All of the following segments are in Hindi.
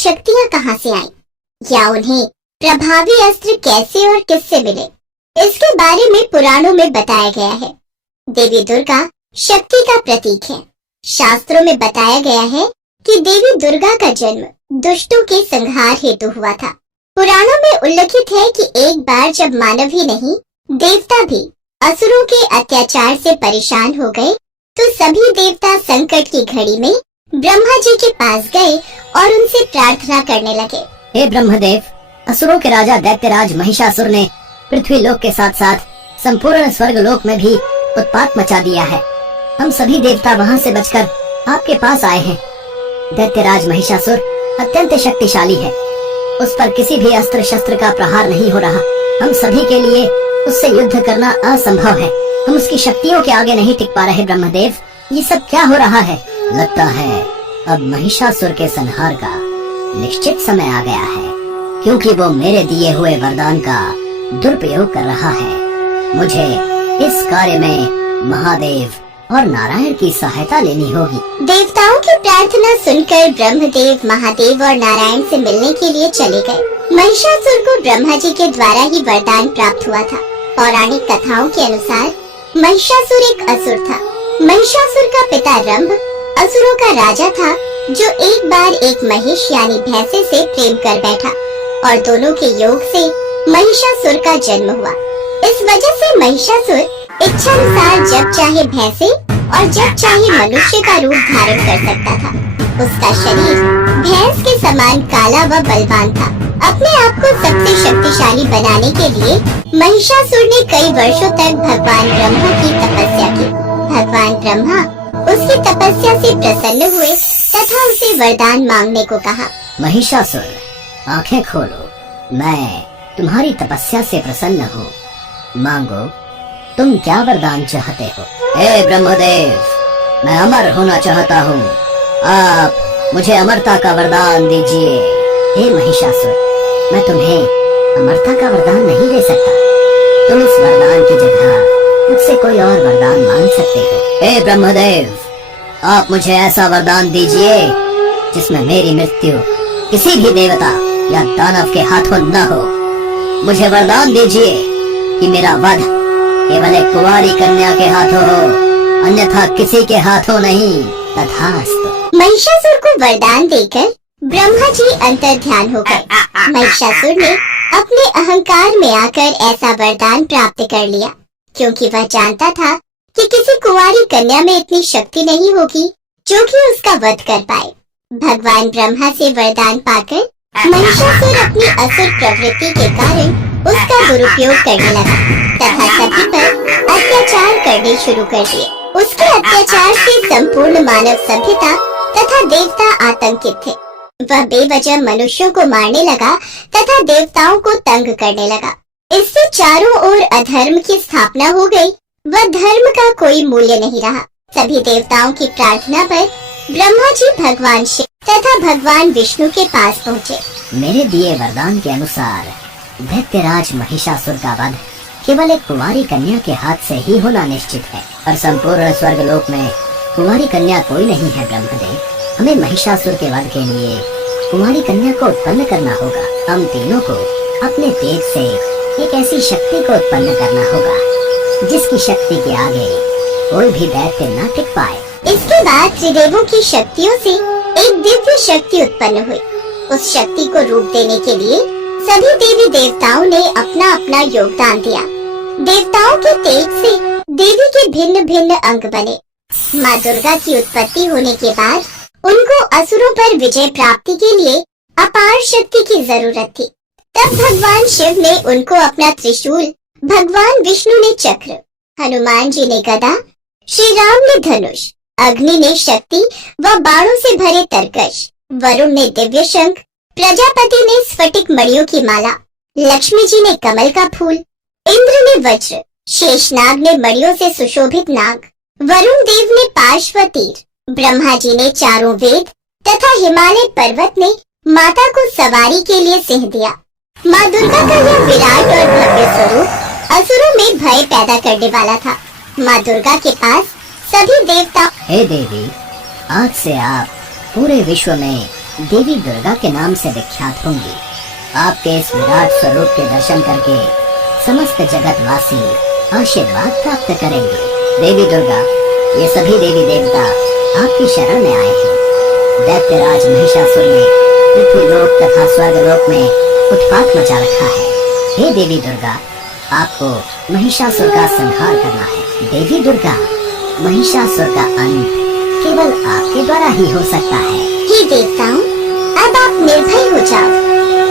शक्तियाँ कहाँ से आईं? या उन्हें प्रभावी अस्त्र कैसे और किससे मिले? इसके बारे में पुराणों में बताया गया है। देवी दुर्गा शक्ति का प्रतीक है। शास्त्रों में बताया गया है कि देवी दुर्गा का जन्म दुष्टों के संहार हेतु हुआ था। पुराणों में उल्लेखित है कि एक बार जब मानव ही नहीं देवता भी असुरों के अत्याचार से परेशान हो गए, तो सभी देवता संकट की घड़ी में ब्रह्मा जी के पास गए और उनसे प्रार्थना करने लगे। हे ब्रह्मदेव, असुरों के राजा दैत्यराज महिषासुर ने पृथ्वी लोक के साथ साथ संपूर्ण स्वर्ग लोक में भी उत्पात मचा दिया है। हम सभी देवता वहाँ से बचकर आपके पास आए हैं। दैत्यराज महिषासुर अत्यंत शक्तिशाली है। उस पर किसी भी अस्त्र शस्त्र का प्रहार नहीं हो रहा। हम सभी के लिए उससे युद्ध करना असंभव है। हम उसकी शक्तियों के आगे नहीं टिक पा रहे। ब्रह्मदेव, ये सब क्या हो रहा है? लगता है अब महिषासुर के संहार का निश्चित समय आ गया है, क्योंकि वो मेरे दिए हुए वरदान का दुरुपयोग कर रहा है। मुझे इस कार्य में महादेव और नारायण की सहायता लेनी होगी। देवताओं की प्रार्थना सुनकर ब्रह्मदेव महादेव और नारायण से मिलने के लिए चले गए। महिषासुर को ब्रह्मा जी के द्वारा ही वरदान प्राप्त हुआ था। पौराणिक कथाओं के अनुसार महिषासुर एक असुर था। महिषासुर का पिता रंभ असुरों का राजा था, जो एक बार एक महिष यानी भैंसे से प्रेम कर बैठा और दोनों के योग से महिषासुर का जन्म हुआ। इस वजह से महिषासुर इच्छानुसार जब चाहे भैंसे और जब चाहे मनुष्य का रूप धारण कर सकता था। उसका शरीर भैंस के समान काला व बलवान था। अपने आप को सबसे शक्तिशाली बनाने के लिए महिषासुर ने कई वर्षों तक भगवान ब्रह्मा की तपस्या की। भगवान ब्रह्मा उसकी तपस्या से प्रसन्न हुए तथा उसे वरदान मांगने को कहा। महिषासुर, आंखें खोलो, मैं तुम्हारी तपस्या से प्रसन्न हूँ। मांगो, तुम क्या वरदान चाहते हो? हे ब्रह्मदेव, मैं अमर होना चाहता हूँ। आप मुझे अमरता का वरदान दीजिए। हे महिषासुर, मैं तुम्हें अमरता का वरदान नहीं दे सकता। तुम इस वरदान की जगह मुझसे कोई और वरदान मांग सकते हो। हे ब्रह्मदेव, आप मुझे ऐसा वरदान दीजिए जिसमें मेरी मृत्यु किसी भी देवता या दानव के हाथों न हो। मुझे वरदान दीजिए कि मेरा वध केवल एक कुंवारी कन्या के हाथों हो, अन्यथा किसी के हाथों नहीं। तथास्तु। महिषासुर को वरदान देकर ब्रह्मा जी अंतर्ध्यान हो गए। महिषासुर ने अपने अहंकार में आकर ऐसा वरदान प्राप्त कर लिया, क्योंकि वह जानता था कि किसी कुंवारी कन्या में इतनी शक्ति नहीं होगी जो कि उसका वध कर पाए। भगवान ब्रह्मा से वरदान पाकर महिषासुर अपनी असुर प्रवृत्ति के कारण उसका दुरुपयोग करने लगा तथा सभी पर अत्याचार करने शुरू कर दिए। उसके अत्याचार से संपूर्ण मानव सभ्यता तथा देवता आतंकित थे। वह बेवजह मनुष्यों को मारने लगा तथा देवताओं को तंग करने लगा। इससे चारों ओर अधर्म की स्थापना हो गई। वह धर्म का कोई मूल्य नहीं रहा। सभी देवताओं की प्रार्थना पर ब्रह्मा जी भगवान शिव तथा भगवान विष्णु के पास पहुँचे। मेरे दिए वरदान के अनुसार दैत्यराज महिषासुर का वध केवल एक कुंवारी कन्या के हाथ से ही होना निश्चित है, और संपूर्ण स्वर्गलोक में कुंवारी कन्या कोई नहीं है। ब्रह्मदेव, हमें महिषासुर के वध के लिए कुंवारी कन्या को उत्पन्न करना होगा। हम तीनों को अपने पेट से एक ऐसी शक्ति को उत्पन्न करना होगा जिसकी शक्ति के आगे कोई भी दैत्य न टिक पाए। इसके बाद त्रिदेवों की शक्तियों से एक दिव्य शक्ति उत्पन्न हुई। उस शक्ति को रूप देने के लिए सभी देवी देवताओं ने अपना अपना योगदान दिया। देवताओं के तेज से देवी के भिन्न भिन्न अंग बने। माँ दुर्गा की उत्पत्ति होने के बाद उनको असुरों पर विजय प्राप्ति के लिए अपार शक्ति की जरूरत थी। तब भगवान शिव ने उनको अपना त्रिशूल, भगवान विष्णु ने चक्र, हनुमान जी ने गदा, श्री राम ने धनुष, अग्नि ने शक्ति व बाणों से भरे तरकश, वरुण ने दिव्य शंख, प्रजापति ने स्फटिक मणियों की माला, लक्ष्मी जी ने कमल का फूल, इंद्र ने वज्र, शेषनाग ने मणियों से सुशोभित नाग, वरुण देव ने पाश व तीर, ब्रह्मा जी ने चारों वेद तथा हिमालय पर्वत ने माता को सवारी के लिए सिंह दिया। माँ दुर्गा का यह विराट और भव्य स्वरूप असुरों में भय पैदा करने वाला था। माँ दुर्गा के पास सभी देवता। हे देवी, आज से आप पूरे विश्व में देवी दुर्गा के नाम से विख्यात होंगी। आपके इस विराट स्वरूप के दर्शन करके समस्त जगतवासी आशीर्वाद प्राप्त करेंगे। देवी दुर्गा, ये सभी देवी देवता आपकी शरण में आए हैं। दैत्यराज महिषासुर ने पृथ्वीलोक तथा स्वर्गलोक में उत्पात मचा रखा है। हे देवी दुर्गा, आपको महिषासुर का संहार करना है। देवी दुर्गा, महिषासुर का अंत केवल आपके द्वारा ही हो सकता है। हे देवताओं, अब आप निर्भय हो जाओ।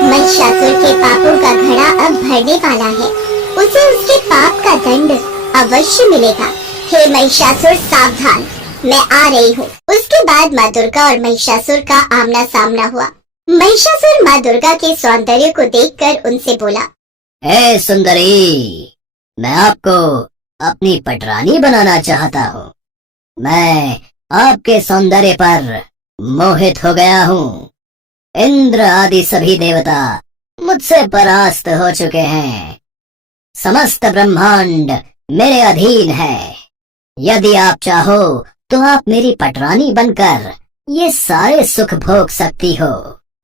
महिषासुर के पापों का घड़ा अब भरने वाला है। उसे उसके पाप का दंड अवश्य मिलेगा। हे महिषासुर, सावधान, मैं आ रही हूँ। उसके बाद माँ दुर्गा और महिषासुर का आमना सामना हुआ। महिषासुर माँ दुर्गा के सौंदर्य को देखकर उनसे बोला, हे सुंदरी, मैं आपको अपनी पटरानी बनाना चाहता हूँ। मैं आपके सौंदर्य पर मोहित हो गया हूँ। इंद्र आदि सभी देवता मुझसे परास्त हो चुके हैं। समस्त ब्रह्मांड मेरे अधीन है। यदि आप चाहो तो आप मेरी पटरानी बनकर ये सारे सुख भोग सकती हो।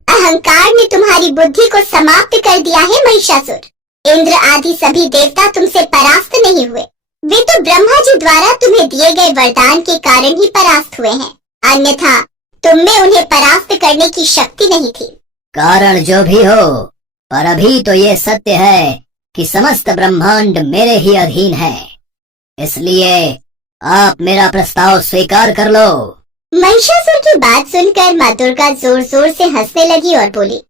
अहंकार ने तुम्हारी बुद्धि को समाप्त कर दिया है महिषासुर। इंद्र आदि सभी देवता तुमसे परास्त नहीं हुए। वे तो ब्रह्मा जी द्वारा तुम्हें दिए गए वरदान के कारण ही परास्त हुए हैं, अन्यथा तुम में उन्हें परास्त करने की शक्ति नहीं थी। कारण जो भी हो, पर अभी तो ये सत्य है कि समस्त ब्रह्मांड मेरे ही अधीन है। इसलिए आप मेरा प्रस्ताव स्वीकार कर लो। महिषासुर की बात सुनकर माँ दुर्गा जोर जोर से हंसने लगी और बोली,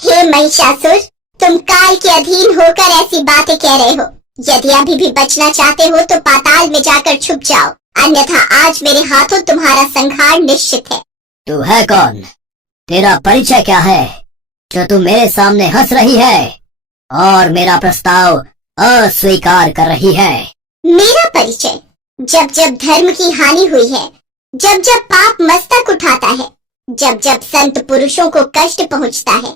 हे महिषासुर, तुम काल के अधीन होकर ऐसी बातें कह रहे हो। यदि अभी भी बचना चाहते हो तो पाताल में जाकर छुप जाओ, अन्यथा आज मेरे हाथों तुम्हारा संहार निश्चित है। तू है कौन? तेरा परिचय क्या है जो तू मेरे सामने हंस रही है और मेरा प्रस्ताव अस्वीकार कर रही है? मेरा परिचय, जब जब धर्म की हानि हुई है, जब जब पाप मस्तक उठाता है, जब जब संत पुरुषों को कष्ट पहुंचता है,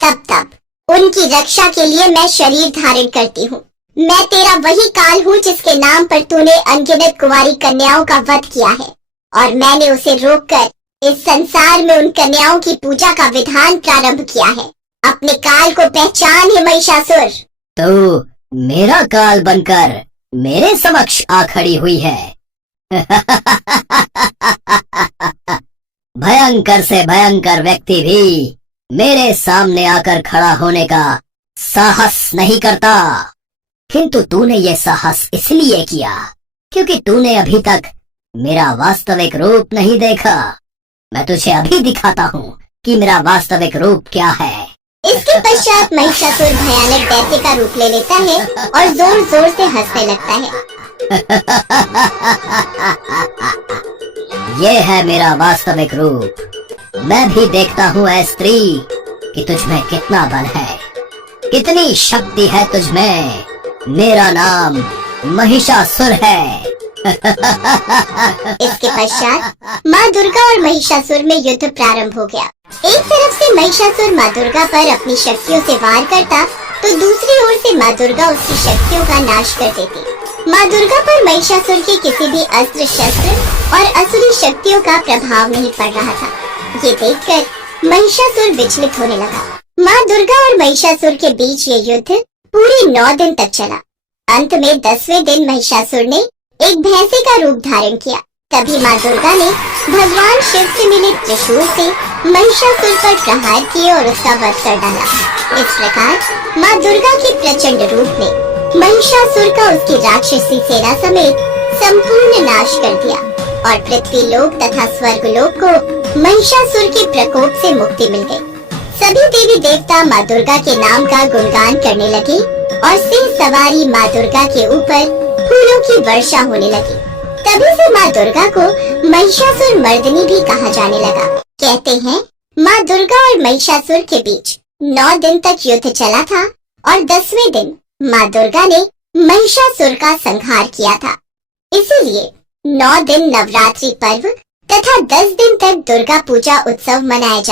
तब तब उनकी रक्षा के लिए मैं शरीर धारण करती हूँ। मैं तेरा वही काल हूँ जिसके नाम पर तूने अनगिनत कुंवारी कन्याओं का वध किया है, और मैंने उसे रोककर इस संसार में उन कन्याओं की पूजा का विधान प्रारंभ किया है। अपने काल को पहचान है महिषासुर। तो मेरा काल बनकर मेरे समक्ष आ खड़ी हुई है। भयंकर से भयंकर व्यक्ति भी मेरे सामने आकर खड़ा होने का साहस नहीं करता, किंतु तूने ये साहस इसलिए किया क्योंकि तूने अभी तक मेरा वास्तविक रूप नहीं देखा। मैं तुझे अभी दिखाता हूँ कि मेरा वास्तविक रूप क्या है। इसके पश्चात महिषासुर भयानक दैत्य का रूप ले लेता है और जोर जोर से हंसने लगता है। ये है मेरा वास्तविक रूप। मैं भी देखता हूँ ऐ स्त्री कि तुझमें कितना बल है, कितनी शक्ति है तुझमें। मेरा नाम महिषासुर है। इसके पश्चात माँ दुर्गा और महिषासुर में युद्ध प्रारंभ हो गया। एक तरफ से महिषासुर माँ दुर्गा पर अपनी शक्तियों से वार करता, तो दूसरी ओर से माँ दुर्गा उसकी शक्तियों का नाश कर देती। माँ दुर्गा पर महिषासुर के किसी भी अस्त्र शस्त्र और असुरी शक्तियों का प्रभाव नहीं पड़ रहा था। ये देखकर महिषासुर विचलित होने लगा। माँ दुर्गा और महिषासुर के बीच ये युद्ध पूरे 9 दिन तक चला। अंत में 10वें दिन महिषासुर ने एक भैंसे का रूप धारण किया। तभी माँ दुर्गा ने भगवान शिव से मिले त्रिशूल से महिषासुर पर प्रहार किए और उसका वध कर डाला। इस प्रकार माँ दुर्गा के प्रचंड रूप ने महिषासुर का उसकी राक्षसी सेना समेत संपूर्ण नाश कर दिया और पृथ्वी लोक तथा स्वर्ग लोक को महिषासुर के प्रकोप से मुक्ति मिल गई। सभी देवी देवता माँ दुर्गा के नाम का गुणगान करने लगे और सिंह सवारी माँ दुर्गा के ऊपर फूलों की वर्षा होने लगी। तभी से माँ दुर्गा को महिषासुर मर्दिनी भी कहा जाने लगा। कहते हैं माँ दुर्गा और महिषासुर के बीच 9 दिन तक युद्ध चला था और 10वें दिन माँ दुर्गा ने महिषासुर का संहार किया था। इसीलिए 9 दिन नवरात्रि पर्व तथा 10 दिन तक दुर्गा पूजा उत्सव मनाया जाता है।